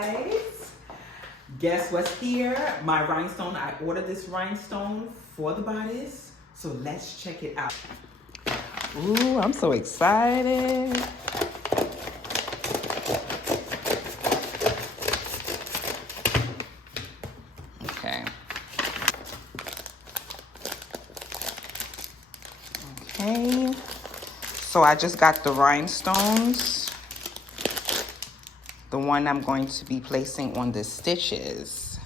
guys, guess what's here? My rhinestone. I ordered this rhinestone for the bodice, so let's check it out. Ooh, I'm so excited. Okay. Okay. So I just got the rhinestones. The one I'm going to be placing on the stitches.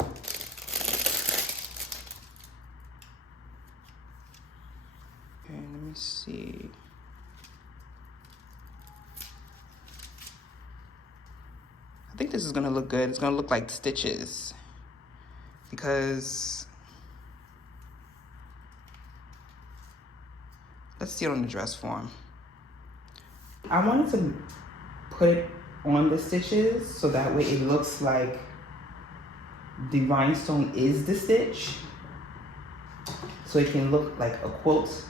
Okay, let me see. I think this is gonna look good. It's gonna look like stitches because let's see it on the dress form. I wanted to put it on the stitches so that way it looks like the rhinestone is the stitch. So it can look like a quilt,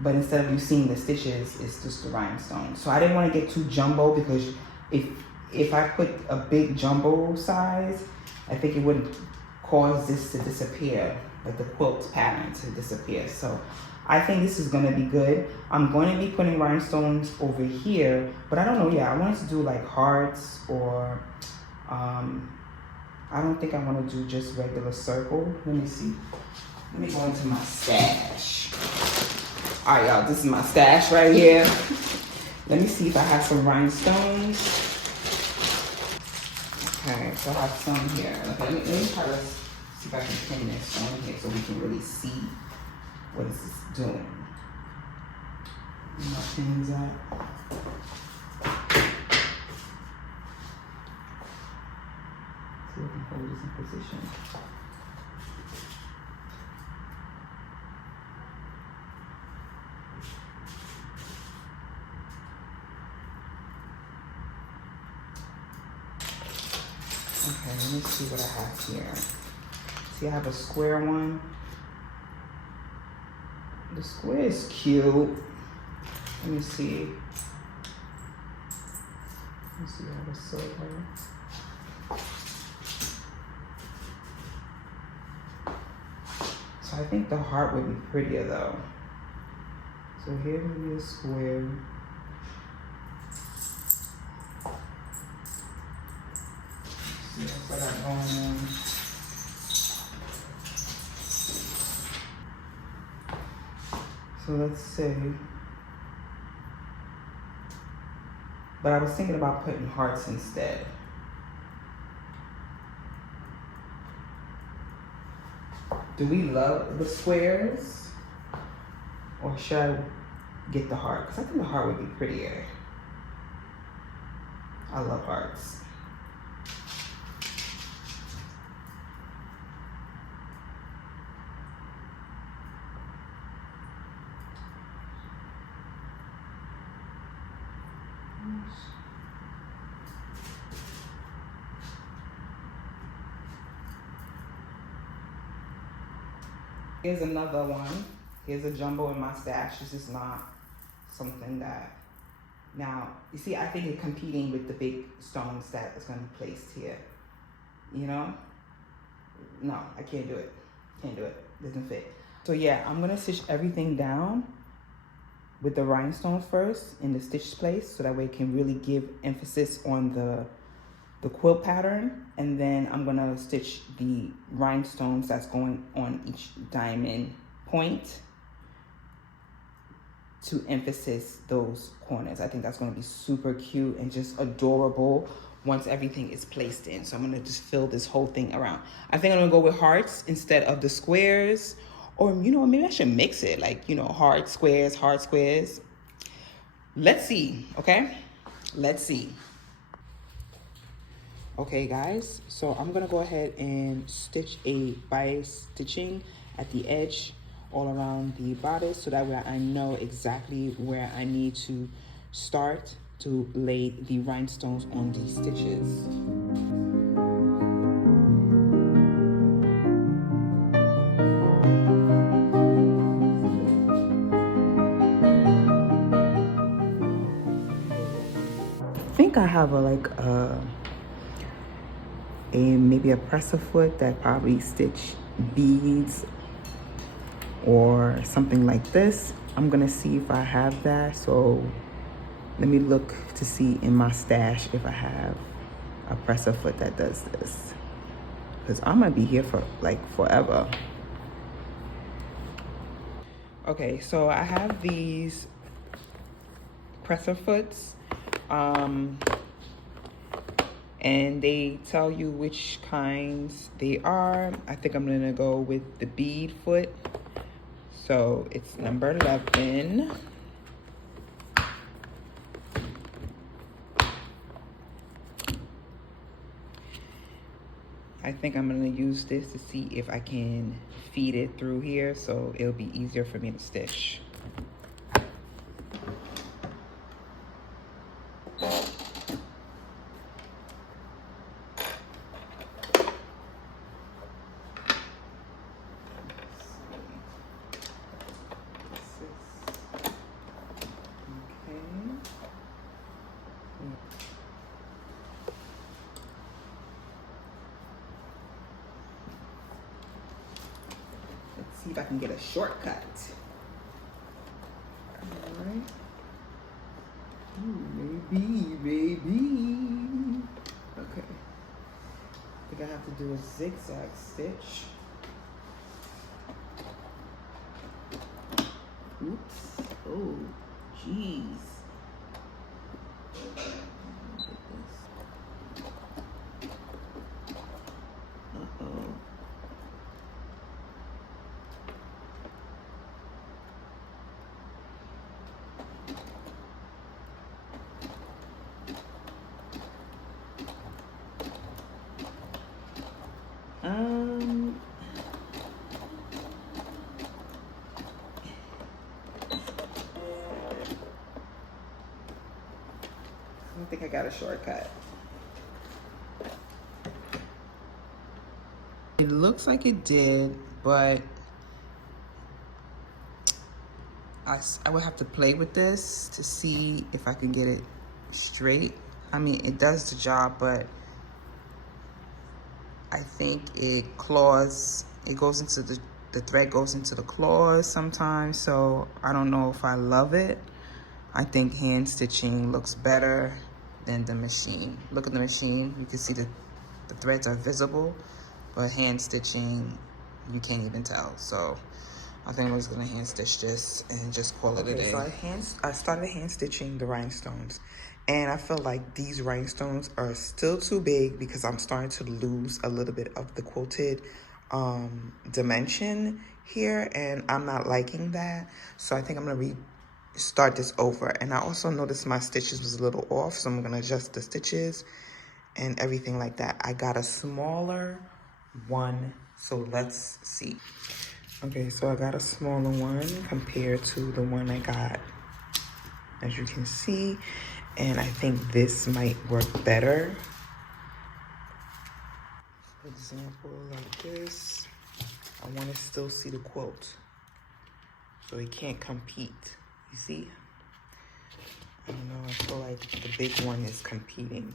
but instead of you seeing the stitches, it's just the rhinestone. So I didn't want to get too jumbo because if I put a big jumbo size, I think it would cause this to disappear, like the quilt pattern to disappear. So I think this is gonna be good. I'm going to be putting rhinestones over here, but I don't know, yeah, I wanted to do like hearts or, I don't think I wanna do just regular circle. Let me see. Let me go into my stash. All right, y'all, this is my stash right here. Let me see if I have some rhinestones. Okay, so I have some here. Okay, let me try to see if I can pin this on here so we can really see what is this doing. Where my pins at? See if I can hold this in position. Okay, let me see what I have here. See, I have a square one. The square is cute. Let me see. Let me see how to silver. So I think the heart would be prettier though. So here would be a square. See what I got going on. So let's see. But I was thinking about putting hearts instead. Do we love the squares? Or should I get the heart? Because I think the heart would be prettier. I love hearts. Here's another one. Here's a jumbo in my stash. This is not something that, now, you see, I think it's competing with the big stones that is gonna be placed here. You know? No, I can't do it. Can't do it. Doesn't fit. So yeah, I'm gonna stitch everything down with the rhinestone first in the stitch place so that way it can really give emphasis on the quilt pattern, and then I'm gonna stitch the rhinestones that's going on each diamond point to emphasize those corners. I think that's gonna be super cute and just adorable once everything is placed in. So I'm gonna just fill this whole thing around. I think I'm gonna go with hearts instead of the squares, or you know, maybe I should mix it, like, you know, heart squares, heart squares. Let's see, okay? Let's see. Okay guys, so I'm gonna go ahead and stitch a bias stitching at the edge all around the bodice so that way I know exactly where I need to start to lay the rhinestones on the stitches. I think I have maybe a presser foot that probably stitch beads or something like this. I'm gonna see if I have that. So let me look to see in my stash if I have a presser foot that does this, because I'm gonna be here for like forever. Okay, so I have these presser foots, and they tell you which kinds they are. I think I'm gonna go with the bead foot. So it's number 11. I think I'm gonna use this to see if I can feed it through here so it'll be easier for me to stitch. See if I can get a shortcut. All right. Maybe. Okay. I think I have to do a zigzag stitch. Oops. Oh, jeez. I don't think I got a shortcut. It looks like it did, but I would have to play with this to see if I can get it straight. I mean, it does the job, but I think it claws, it goes into the thread goes into the claws sometimes, so I don't know if I love it. I think hand stitching looks better than the machine. Look at the machine, you can see the threads are visible, but hand stitching, you can't even tell. So I think I'm just gonna hand stitch this and just call it a day. So I started hand stitching the rhinestones, and I feel like these rhinestones are still too big because I'm starting to lose a little bit of the quilted dimension here, and I'm not liking that. So I think I'm gonna start this over. And I also noticed my stitches was a little off, so I'm gonna adjust the stitches and everything like that. I got a smaller one, so let's see. Okay, so I got a smaller one compared to the one I got, as you can see, and I think this might work better. For example, like this, I want to still see the quilt, so it can't compete. You see? I don't know, I feel like the big one is competing.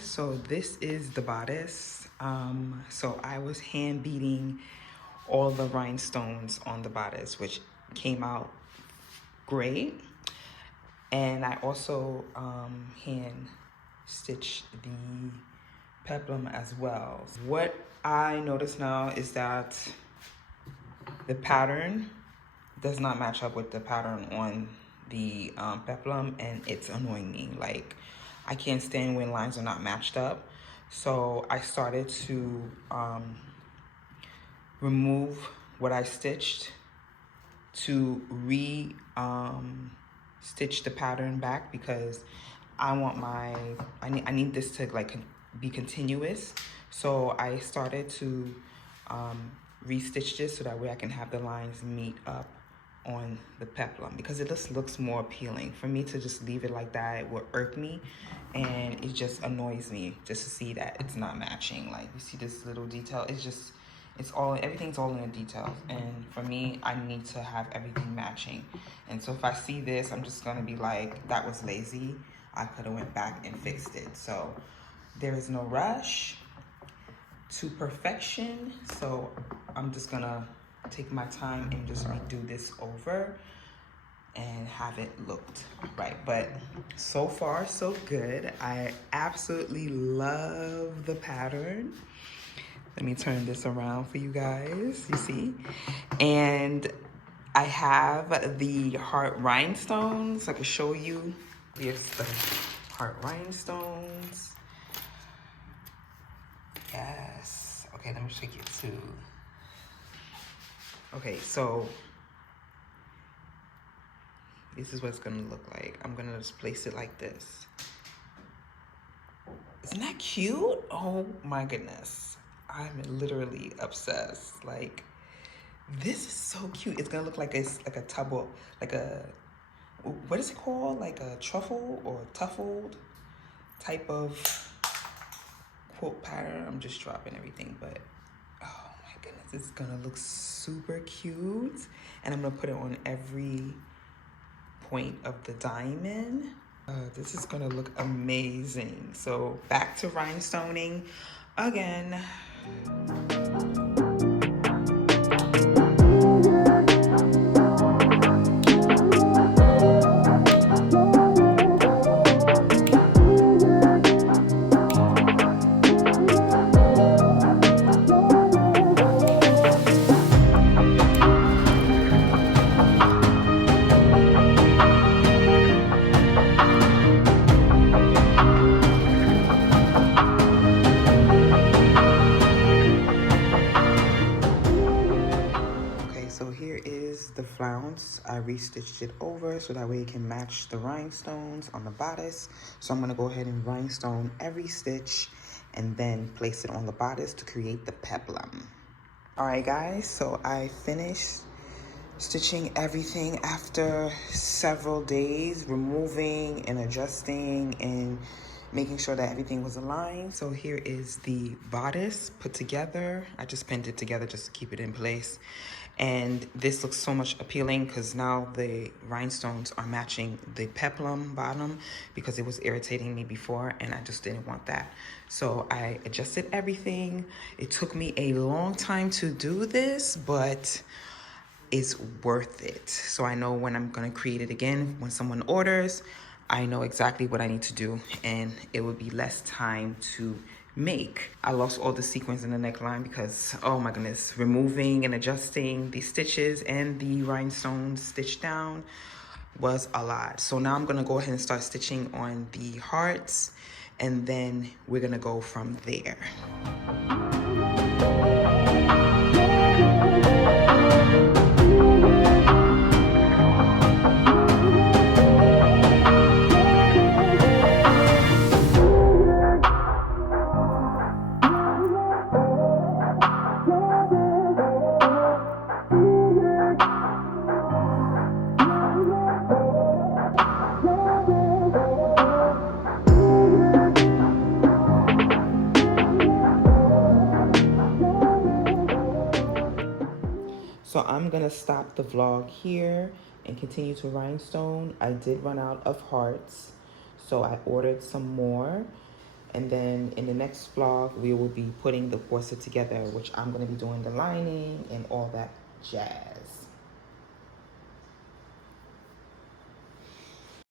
So this is the bodice. So I was hand beating all the rhinestones on the bodice, which came out great. And I also hand stitched the peplum as well. What I notice now is that the pattern does not match up with the pattern on the peplum, and it's annoying me. Like, I can't stand when lines are not matched up. So I started to remove what I stitched to stitch the pattern back, because I want I need this to like be continuous. So I started to restitch this so that way I can have the lines meet up on the peplum, because it just looks more appealing. For me to just leave it like that, it will irk me, and it just annoys me just to see that it's not matching. Like, you see this little detail, everything's all in the details, and for me, I need to have everything matching. And so if I see this, I'm just gonna be like, that was lazy, I could have went back and fixed it. So there is no rush to perfection, so I'm just gonna take my time and just redo this over and have it looked right. But so far so good. I absolutely love the pattern. Let me turn this around for you guys, you see? And I have the heart rhinestones. I can show you. Here's the heart rhinestones. Yes. Okay, let me take it to. Okay, so this is what it's gonna look like. I'm gonna just place it like this. Isn't that cute? Oh my goodness. I'm literally obsessed. Like, this is so cute. It's gonna look like it's like a tub, like a, what is it called? Like a truffle or tuffled type of quilt pattern. I'm just dropping everything, but oh my goodness, it's gonna look super cute. And I'm gonna put it on every point of the diamond. This is gonna look amazing. So back to rhinestoning again. The flounce, I restitched it over so that way it can match the rhinestones on the bodice. So I'm going to go ahead and rhinestone every stitch and then place it on the bodice to create the peplum. All right guys, so I finished stitching everything after several days, removing and adjusting and making sure that everything was aligned. So here is the bodice put together. I just pinned it together just to keep it in place. And this looks so much appealing because now the rhinestones are matching the peplum bottom, because it was irritating me before and I just didn't want that. So I adjusted everything. It took me a long time to do this, but it's worth it. So I know when I'm gonna create it again, when someone orders, I know exactly what I need to do and it will be less time to make. I lost all the sequins in the neckline because, oh my goodness, removing and adjusting the stitches and the rhinestones stitched down was a lot. So now I'm gonna go ahead and start stitching on the hearts, and then we're gonna go from there. So I'm gonna stop the vlog here and continue to rhinestone. I did run out of hearts, so I ordered some more. And then in the next vlog, we will be putting the corset together, which I'm gonna be doing the lining and all that jazz.